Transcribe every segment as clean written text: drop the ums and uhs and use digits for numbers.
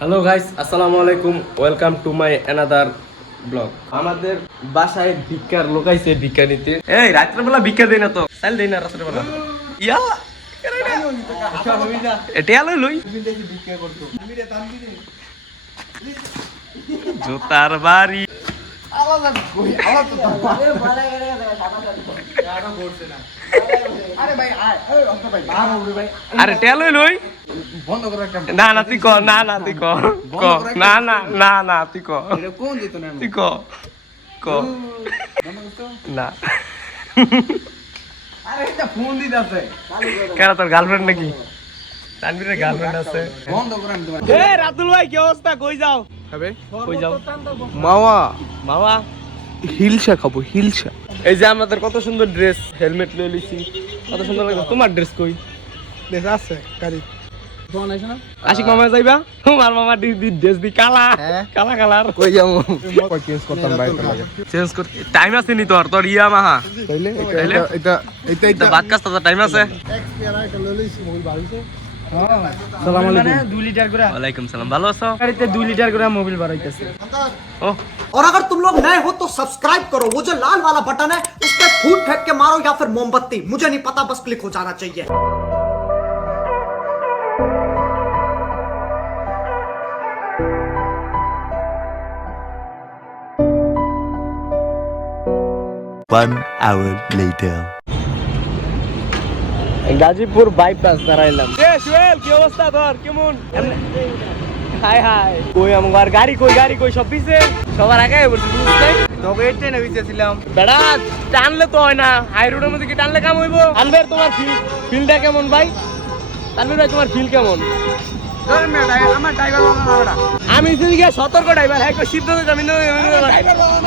Hello guys, আসসালামু আলাইকুম। Welcome to my another blog. আমাদের বাসায় ভিক্ষার লোক আইছে ভিক্ষা নিতে। এই রাত্রেবেলা ভিক্ষা দেই না তো, চাল দেই না রাত্রেবেলা। ইয়া এটা আলো লই জোতার বাড়ি আরে টেলই লই না না তুই ক না না তুই ক ক না না না না তুই ক তুই ক ক না কেন তোর গার্লফ্রেন্ড নাকি? তানভীরের গার্লফ্রেন্ড আছে। এ রাতুল ভাই কি অবস্থা? কই যাও? কই যাও? মাওয়া মামা হিলসা খাবো হিলসা। এই যে আমাদের কত সুন্দর ড্রেস, হেলমেট লয়ে লিছি, কত সুন্দর লাগে। তোমার ড্রেস কই? দেখ আছে গাড়ি আশিক মামা যাইবা? তোমার মামা ড্রেস দি কালা কালা কালার। কই যাবো চেঞ্জ করতাম বাইরে লাগে চেঞ্জ কর টাইম আছে নি তোর? তোর ইয়া মাহা তাইলে তাইলে? এটা এটা এটা বাদ কাজ তো টাইম আছে। আসসালামু আলাইকুম 2 লিটার করে ওয়ালাইকুম সালাম। ভালো আছো? গাড়িতে 2 লিটার করে মোবিল বাড়াইতেছে। ও और अगर तुम लोग नए हो तो सब्सक्राइब करो, वो जो लाल वाला बटन है उस पर फूट फेंक के मारो या फिर मोमबत्ती, मुझे नहीं पता, बस क्लिक हो जाना चाहिए। One hour later. Gazipur bypass দাঁড়াইলাম। এ সুয়েল কি অবস্থা তোর? কেমন? হাই হাই কই আমার গাড়ি কই? গাড়ি কই? সব পিছে সবার আগে বলছি বুঝতে তবে এটাই না হইতেছিলাম। বেড়া টানলে তো হয় না, হাই রোডের মধ্যে কি টানলে কাম হইব? আনবের তোমার ফিলটা কেমন ভাই? তানভীর ভাই তোমার ফিল কেমন? ধর মে আমার ড্রাইভার বাবা আমি দিকে সতর্ক ড্রাইভার, হ্যাঁ কই সিদ্ধ আমি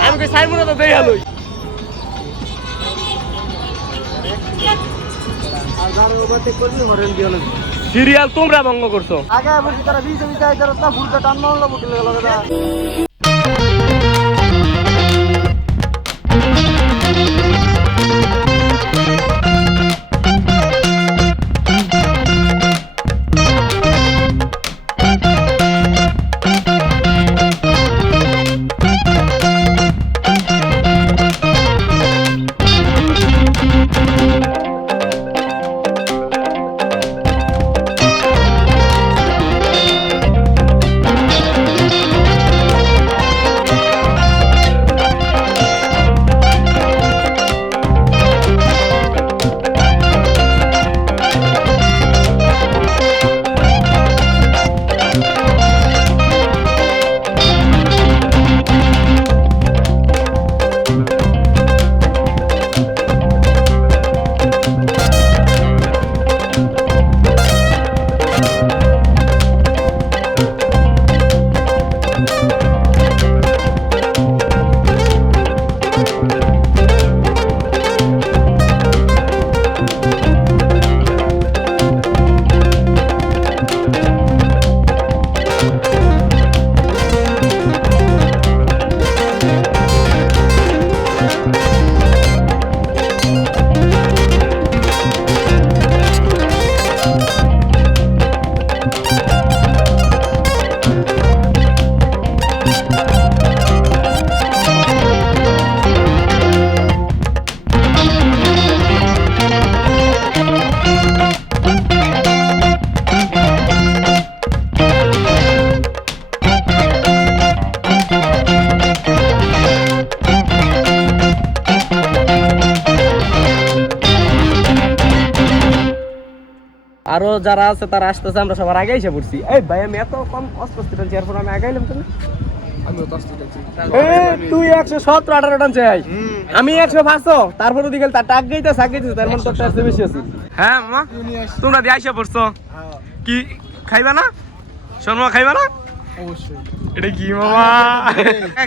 আমি কই সাইমুনা তো দেই হলই। আর গাড়ি ওভারটেক করবি হরেন দিও না। সিরিয়াল তোমরা ভঙ্গ করছো। আগে বলছি তারা বিজে বিজে আইতার না ফুলটা টান মারলো বটে লাগা। আরো যারা আছে তারা আসতেছে, আমরা সবার আগে এসে পড়ছি। এই ভাই আমি এত কম অস্পষ্ট টানছি, এরপর আমি আগাইলাম কেন? তুই 117-18 টানছে, আমি 105, তারপরে দিকে তার টাক গাইতে সাগাইতে, তার মানে তোর টাকা বেশি আছে। হ্যাঁ মামা তোমরা দিয়ে আইসা পড়ছো, কি খাইবা না? শর্মা খাইবা না? অবশ্যই। এটা কি মামা?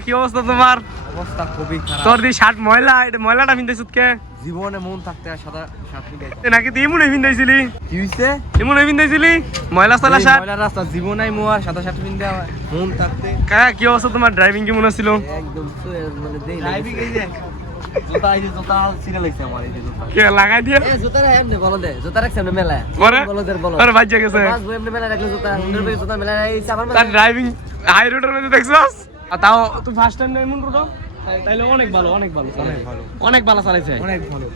কি অবস্থা তোমার? অবস্থা খুবই খারাপ। তোর দি শার্ট ময়লা, এটা ময়লাটা ভিন্দাইছিস কে? জীবনে মন থাকতে সাদা শার্ট নিয়ে নাকি তুই এমন ভিন্দাইছিলি? কি হইছে? এমন ভিন্দাইছিলি ময়লা সালা শার্ট? ময়লা রাস্তা জীবনাই মোয়ার সাদা শার্ট পিনতে মন থাকতে। কাকা কি অবস্থা তোমার? ড্রাইভিং কেমন ছিল? একদম মানে দেই ড্রাইভিং এই যে জুতা এই যে জুতা সিরিয়াল লাগছে আমার এই যে জুতা কে লাগাই দিয়ে এ জুতা এমনি বলো দে জুতা রাখছে এমনি মেলা পরে বলদের বলো আরে বাজে গেছে বাস বই এমনি মেলা রাখলে জুতা সুন্দর করে জুতা মেলা এই সামান তার ড্রাইভিং হাই রোডের মধ্যে দেখছস আর তাও তুই ফার্স্ট টাইম এমন রোড তাইলে অনেক ভালো অনেক ভালো চালাইছে অনেক ভালো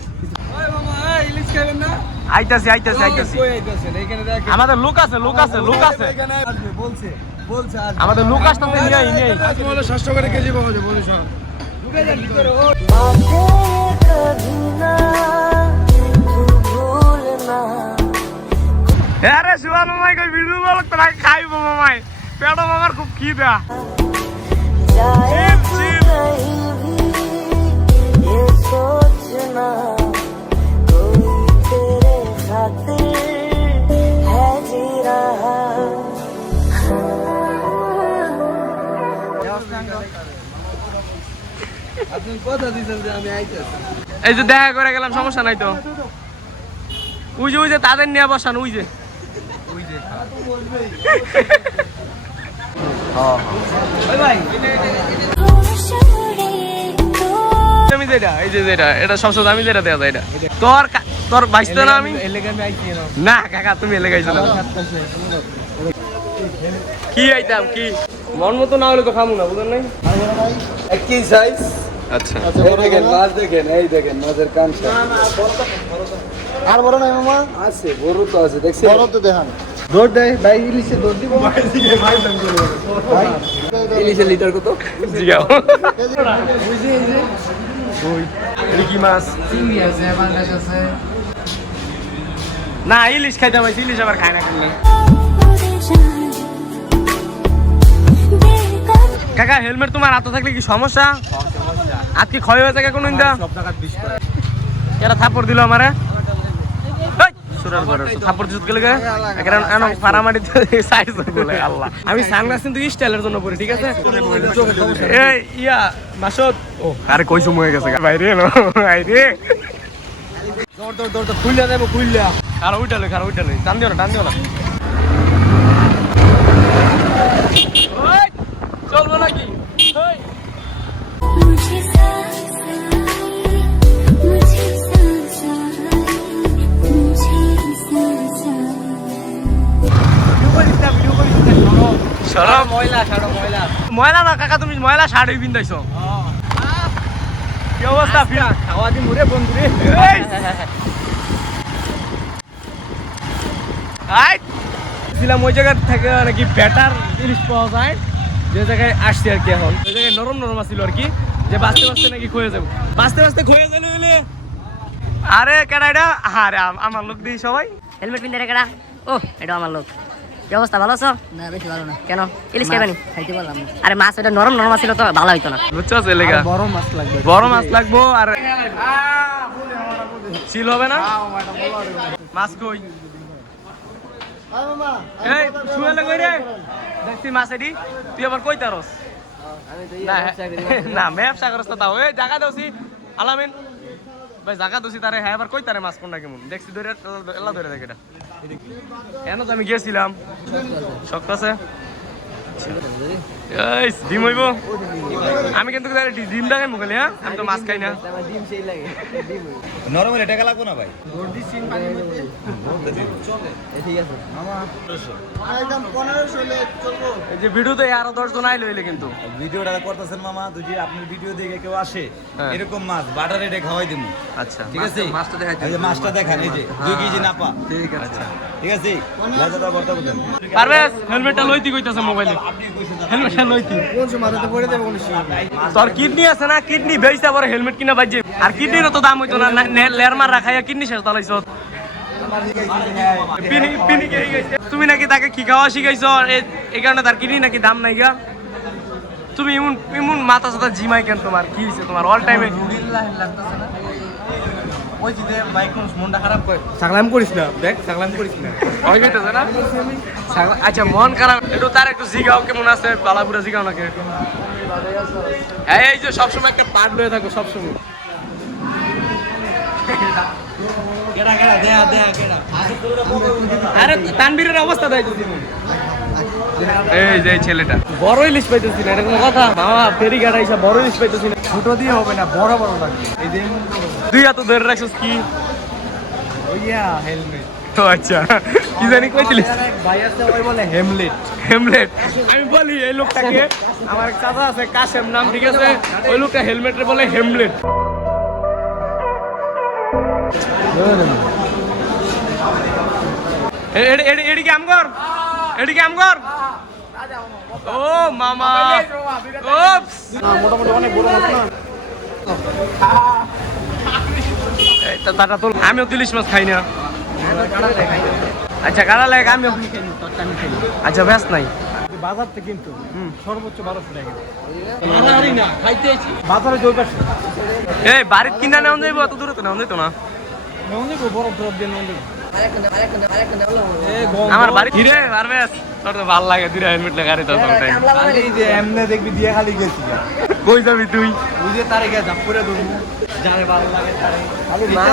আইতাছি আমাদের লোক আছে আমাদের লোক আসতে নিয়ে আজ বলে 700 করে কেজি পাওয়া যায় বলে সব আরে সুবহান মামাই কই ভিডিও বল তোরা খাইবো মামাই পেটো মামার খুব খিদা এই যে দেখা করে গেলাম সমস্যা নাই তো ওই যে তাদের নিয়ে বসান ওই যে আমি যেটা এই যে যেটা এটা সবসময় আমি যেটা দেওয়া যায় এটা তোর বাইসতো না আমি না কাকা তুমি এলে গাইছো না কি আইতাম কি মন মতো না হলে তো খামু না বুঝলেন নাই একই সাইজ আচ্ছা এই দেখেন মাছ দেখেন এই দেখেন মাছের কাঁচা আর বড় নাই মামা আছে বড় তো আছে দেখছেন বড় তো দেখান দৌড় দেয় ভাই ইলিশে দৌড় দিব ভাই দাম করে ভাই ইলিশের লিটার কত জিগাও বুঝি এই যে ওই কি মাছ চিংড়ি আছে বাংলাদেশ আছে না ইলিশ খাইতে হবে ইলিশ আবার খায় না কিনলে কাকা হেলমেট তোমার হাতে থাকলে কি সমস্যা আজকে ক্ষয় হয়ে থাকে কোন ইন্দা সব টাকা 20 করে এরা থাপ্পড় দিল আমারে সুরার করে থাপ্পড় দিতে গেলে এখন এনো ফারামাটি সাইজ বলে আল্লাহ আমি সানগ্লাস কিন্তু স্টাইলের জন্য পরি ঠিক আছে এই ইয়া মাসুদ ও আরে কই সময় হয়ে গেছে ভাই রে ভাই রে দৌড় খুললা দেব খুললা খারাপ উঠালে টান দিও না ওই চলবো নাকি ওই ময়লা না কাকা তুমি ময়লা শাড়ি পিন্ধাইছো কি অবস্থা খাওয়া দিন মুরে বন্ধু রে ছিলাম ওই জায়গা থেকে নাকি ব্যাটার ইলিশ পাওয়া যায় যে জায়গায় আসছি আর কি এখন ওই জায়গায় নরম আছিল আর কি যে বাঁচতে নাকি খয়ে যাবো বাঁচতে খয়ে গেলে আরে কেডা এটা আরে আমার লোক দিই সবাই হেলমেট পিনতে রে কেডা ও এটা আমার লোক কি অবস্থা ভালো আছো না বেশি ভালো না কেন ইলিশ খাইবানি খাইতে পারলাম না আরে মাছ এটা নরম ছিল তো ভালো হইতো না বুঝছো এলাকা বড় মাছ লাগবে বড় মাছ লাগবো আর চিল হবে না মাছ কই এই শুয়েলে কই রে দেখছি মাছ এডি তুই আবার কই তারস না ব্যবসা করছ তো তাও এই জায়গা দউছি আলামিন ভাই জায়গা দউছি তারে হ্যাঁ আবার কই তারে মাছ কোনটা কেমন দেখছি ধরে এলা ধরে দেখ এটা কেন তো আমি গেছিলাম শক্ত আছে এই ডিম হইব আমি কিন্তু ডিম ডাকে মুখলে হ্যাঁ আমি তো মাছ খাই না ডিম সেই লাগে নরমাল এটা টাকা লাগবো না ভাই ঠিক আছে একদম 1500 হলে চলবো এই যে ভিডিওতে আরো 10 জন আইলো হইলে কিন্তু ভিডিওটা করতেছেন মামা যদি আপনার ভিডিও দেখে কেউ আসে হ্যাঁ। এরকম মাছ বাটার রেটে খাওয়াই দিমু আচ্ছা ঠিক আছে মাছটা দেখাইতে এই যে মাছটা দেখান এই যে 2 কেজি নাপা ঠিক আছে ঠিক আছে লাজাদা বর্তা বুঝেন পারবেস হেলমেটটা লইতি কইতাছে মোবাইলে হেলমেটটা লইতি কোন সময় মাথাতে পড়ে দেব কোন সময় তোর কিডনি আছে না কিডনি বেচতে পরে হেলমেট কিনা বাজে আর কিডনির তো দাম হইতো না লেয়ার মার রাখাইয়া কিডনি শেষ তালাইছ তুমি নাকি তাকে কি খাওয়া শিখাইছো এই কারণে তার কিডনি নাকি দাম নাই গা তুমি এমন মাথা সাথে জিমাই কেন তোমার কি হয়েছে তোমার অল টাইমে ওই যে মাইক্রোস মনটা খারাপ করে সাগলাম করিস না দেখ সাগলাম করিস না ওই গেতেছে না আচ্ছা মন খারাপ একটু তার একটু জিগাও কেমন আছে বালাপুরা জিগাও নাকি এই যে সবসময় একটা পার্ট লয়ে থাকো সবসময় আরে তানবীরের অবস্থা দেয় এই যে এই ছেলেটা বড় ইলিশ পাইতেছি না, এটা কোনো কথা? মামা ফেরি ঘাট আইসা বড় ইলিশ পাইতেছি না। ছোট দিয়ে হবে না, বড় বড় লাগবে। এই যে তুই এত ধরে রাখছিস কি? ওইয়া হেলমেট। তো আচ্ছা, কি জানি কইছিলিস? ভাই আছে ওই বলে হেমলেট। হেমলেট। আমি বলি এই লোকটাকে, আমার এক চাচা আছে কাশেম নাম, ঠিক আছে? ওই লোকটা হেলমেটের বলে হেমলেট। এদিকে আমগর, এদিকে আমগর। ও মামা, ওপস। মোটামুটি অনেক বড় মাছ না। টাটা তোল। আমিও ইলিশ মাছ খাই না। আচ্ছা কারা লাগে? আমিও। আচ্ছা ব্যাস নাই। বাজার থেকে কিন্তু সর্বোচ্চ 1200 টাকা। না খাইতে আইছি বাজারে দুই পাশে। এই বাড়িতে কিনা নেওয়া যাইব? এত দূরে তো নেওয়া যাইতো না। নেওয়া যাবো, বরফ টরফ দিয়ে নেওয়া যাবো। আমার বাড়ি হিরে পারবেস? তোর তো ভালো লাগে দুইটা হেলমেট লাগা রে তো টাইম। খালি যে এমনে দেখবি দিয়ে খালি গেছি। কই যাবি তুই? ওই যে তারে গিয়ে জাপুরে ধরবো, যারে ভালো লাগে তারে। খালি মাল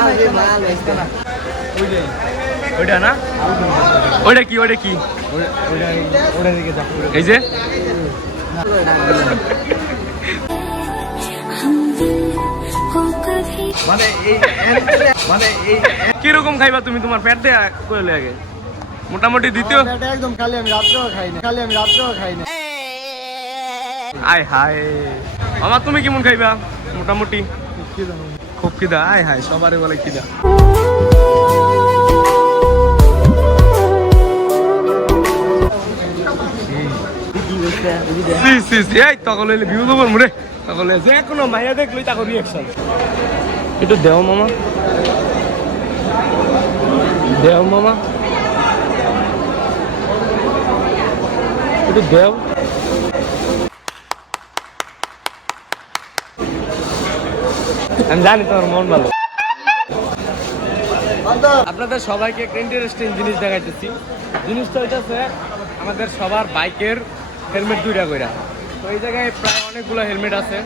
লাগছে না। ওই যে ওইটা না? ওইটা কি? ওইটা কি? ওটা দিকে জাপুরে। এই যে মানে এই কিরকম খাইবা তুমি? তোমার পেট দিয়ে কইলে আগে মোটামুটি দ্বিতীয়। একদম খালি, আমি রাত্রেও খাই না। আয় হায় মামা, তুমি কেমন খাইবা? মোটামুটি খুব খিদা। আয় হায়, সবারই বলে খিদা। এই তখন ভিউ দেবো রে, তখন যে কোনো মাইয়া দেখলই তাকে রিয়াকশন। একটু দেও মামা, দেও মামা, একটু দেও। আমি জানি তোমার মন ভালো। আপনাদের সবাইকে একটা ইন্টারেস্টিং জিনিস দেখাইতেছি। জিনিসটা হইতেছে আমাদের সবার বাইকের হেলমেট দুইটা কইরা। তো এই জায়গায় প্রায় অনেকগুলো হেলমেট আছে।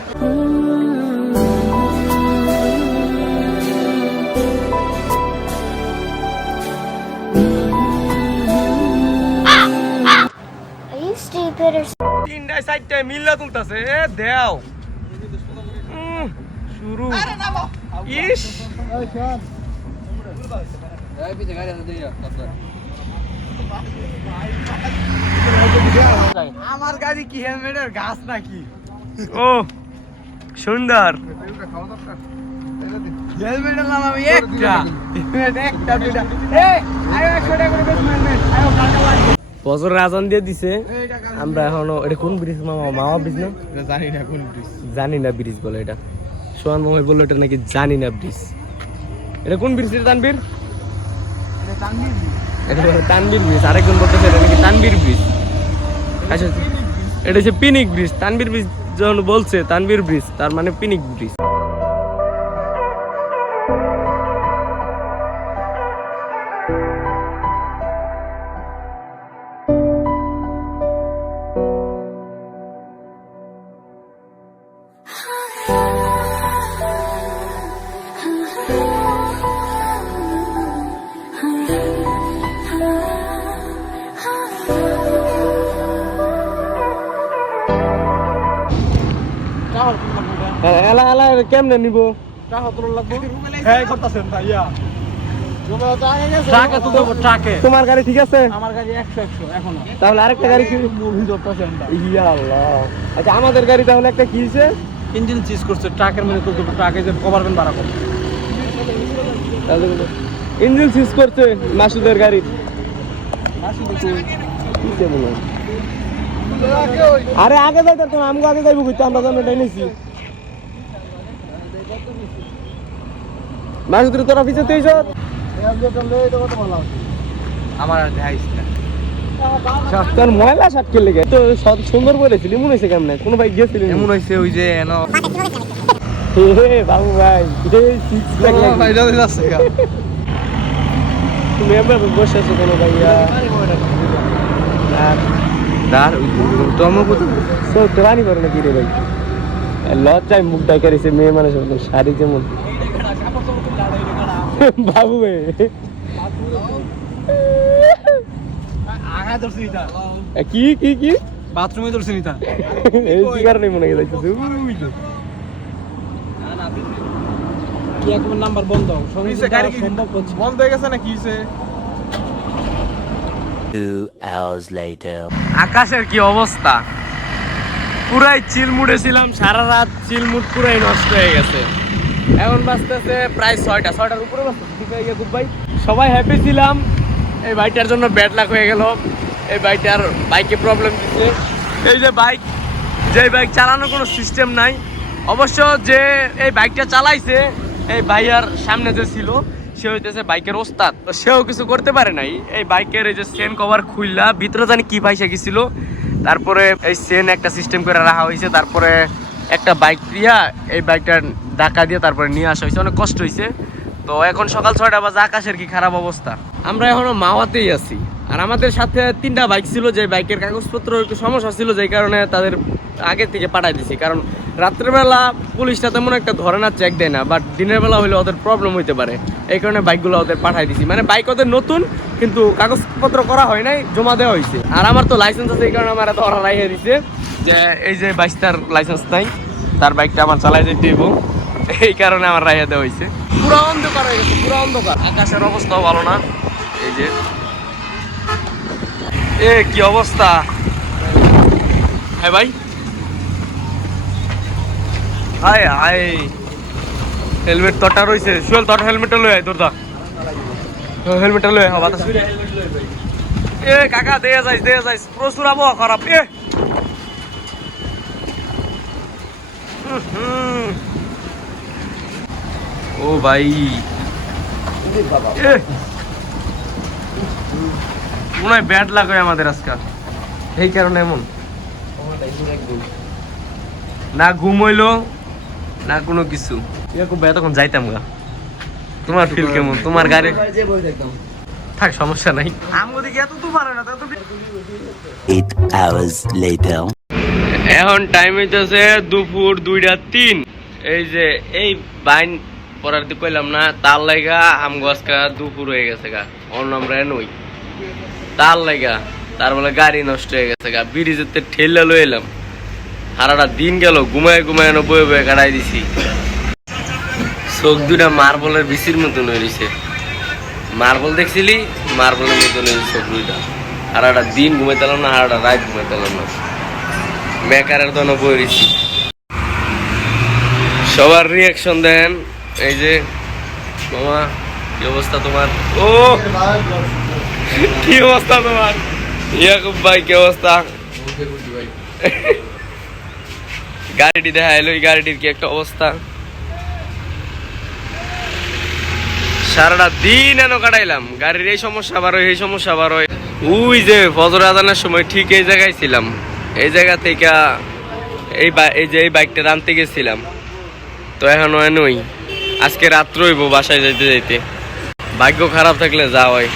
তিনটায় চারটায় মিল্লা তুলতেছে। এ দেও শুরু। ইস আমার গাড়ি কি হেলমেটের গাছ নাকি? ও সুন্দর। হেলমেটের নাম আমি একটা, হেলমেট একটা দুইটা। এই আয়ো 100 টাকা করে বেশ হেলমেট। আয়ো কালকে লাগবে। বছরের আজান দিয়ে দিছে। আমরা এখনো, এটা কোন ব্রিজ মামা? মামা ব্রিজ না? জানি না কোন ব্রিজ। জানি না ব্রিজ বলে এটা। সোহান মামাই বললো এটা নাকি জানি না ব্রিজ। এটা কোন ব্রিজ? তানবীর? এটা তানবীর ব্রিজ। আরেকজন বলতেছে এটা নাকি তানবীর ব্রিজ। আচ্ছা এটা হচ্ছে পিনিক ব্রিজ। তানবীর ব্রিজ যখন বলছে তানবীর ব্রিজ, তার মানে পিনিক ব্রিজ। এলা এলা কেমনে নিব? এই করতেছেন ভাইয়া। ট্রাকে তো দেবো, ট্রাকে। তোমার গাড়ি ঠিক আছে? আমার গাড়ি 100 এখনো। তাহলে আরেকটা গাড়ি কি? ইয়া আল্লাহ। আচ্ছা আমাদের গাড়ি তাহলে একটা কি হইছে? ইঞ্জিন চিজ করছে ট্রাকের মধ্যে তো ট্রাকে যে কভারবেন বাড়া করে। তাহলে ইঞ্জিন সিজ করছে মাসুদের গাড়ি। আরে আগে যাইতে তো আমগো আগে যাইবো কইতে, আমরা জানো এটাই নিছি। মাসুদের তোরা পিছে তেইছ। আমার আর দেখাইছ না। তোর ময়লা শার্ট করলে গে তো সুন্দর বলেছিলি, মনে হয়েছে কেমনে? কোনো ভাই গেছিলি? এমন হইছে ওই যে এনো হে বাবু ভাই, সিক্স প্যাক ভাইরা যাচ্ছে গা। তুমি এবার বসে আছো কেন ভাইয়া? দার তোমো কত তো রানি করে নাকি রে ভাই? লজ্জায় মুখ ডাকা রয়েছে মেয়ে মানুষ শাড়ি যেমন। বাবু ভাই আগা ধরছি এটা কি কি কি বাথরুমে তুলছি নিতা এই কি কারণে মনে গেছে কি একবার নাম্বার বন্ধ সম্ভব হচ্ছে বন্ধ হয়ে গেছে না কি হইছে 2 hours later. আকাশের কি অবস্থা পুরাই চিলমুডে ছিলাম সারা রাত চিলমুড পুরাই নষ্ট হয়ে গেছে এখন বাজতেছে প্রায় 6টার উপরে বাজতেছে ঠিক আছে ইয়াকুব ভাই সবাই হ্যাপি ছিলাম এই বাইকটার জন্য ব্যাড লাক হয়ে গেল এই বাইকে প্রবলেম দিচ্ছে এই যে বাইক চালানোর কোনো সিস্টেম নাই অবশ্য যে এই বাইকটা চালাইছে এই ভাইয়ার সামনে যে ছিল সে হইতেছে বাইকের ওস্তাদ তো সেও কিছু করতে পারে নাই এই বাইকের এই যে চেন কভার খুললা ভিতরে জানি কি পয়সা গেছিল তারপরে এই চেন একটা সিস্টেম করে রাখা হয়েছে তারপরে একটা বাইক দিয়া এই বাইকটা ধাক্কা দিয়ে তারপরে নিয়ে আসা হয়েছে অনেক কষ্ট হয়েছে তো এখন সকাল 6টা বাজে আকাশের কি খারাপ অবস্থা আমরা এখনো মাওয়াতেই আছি আর আমাদের সাথে 3টা বাইক ছিল যে বাইকের কাগজপত্র একটু সমস্যা ছিল যেই কারণে তাদের আগে থেকে পাঠাই দিছি কারণ রাত্রেবেলা পুলিশটা তেমন একটা ধরে না চেক দেয় না বাট দিনের বেলা হলে ওদের প্রবলেম হইতে পারে এই কারণে বাইকগুলো ওদের পাঠাই দিছি মানে বাইক ওদের নতুন কিন্তু কাগজপত্র করা হয় নাই জমা দেওয়া হয়েছে আর আমার তো লাইসেন্স আছে এই কারণে আমার এত ওরা রাইয়ে দিছে যে এই যে 22টার লাইসেন্স নাই তার বাইকটা আমার চালাই যেতে হইব এই কারণে আমার রাইয়া দেওয়া হয়েছে পুরো অন্ধকার হয়ে গেছে পুরো অন্ধকার আকাশের অবস্থাও ভালো না এই যে কি অবস্থা হ্যাঁ ভাই হাই হাই হেলমেট তোটা রইছে শুল তোর হেলমেটটা লই আই তোর দা হেলমেটটা লই হবা তা কাকা দেয়া যাইস প্রচুর আবহাওয়া খারাপ ও ভাই মনে হয় ব্যাড লাগ হয় আমাদের আজকাল এই কারণে এমন না ঘুম হইলো না কোনো কিছু খুব তখন যাইতাম গা তোমার ফিল কেমন তোমার গাড়ি থাক সমস্যা নাই Eight hours later. এখন টাইম হইতেছে দুপুর 2:03 এই যে এই বাইন পরার দিকে কইলাম না তার লাগা আমগসকা দুপুর হয়ে গেছে গা অন্য আমরা নই তার লাগা তার বলে গাড়ি নষ্ট হয়ে গেছে গা ব্রিজেতে ঠেলে লই এলাম সারাটা দিন গেল ঘুমায় বয়ে বয়ে কাটাই দিছি চোখ দুটা মার্বলের বিচির মতন হয়েছে মার্বল দেখছিলি মার্বলের মতন হয়েছে চোখ দুইটা সারাটা দিন ঘুমাইতালাম না সারাটা রাত ঘুমাইতালাম না মেকারের দোনো বয়ে দিছি সবার রিয়াকশন দেন এই যে মামা কি অবস্থা তোমার ও কি অবস্থা তোমার ইয়াকুব ভাই কি অবস্থা গাড়িটি দেখা এলো এই গাড়িটির কি একটা অবস্থা সারাটা দিন এন কাটাইলাম গাড়ির এই সমস্যা আবার এই সমস্যা আবার ওই যে ফজর আজানের সময় ঠিক এই জায়গায় ছিলাম এই জায়গা থেকে এই বাইকটা আনতে গেছিলাম তো এখন নই আজকে রাত্র হইব বাসায় যাইতে ভাগ্য খারাপ থাকলে যা হয়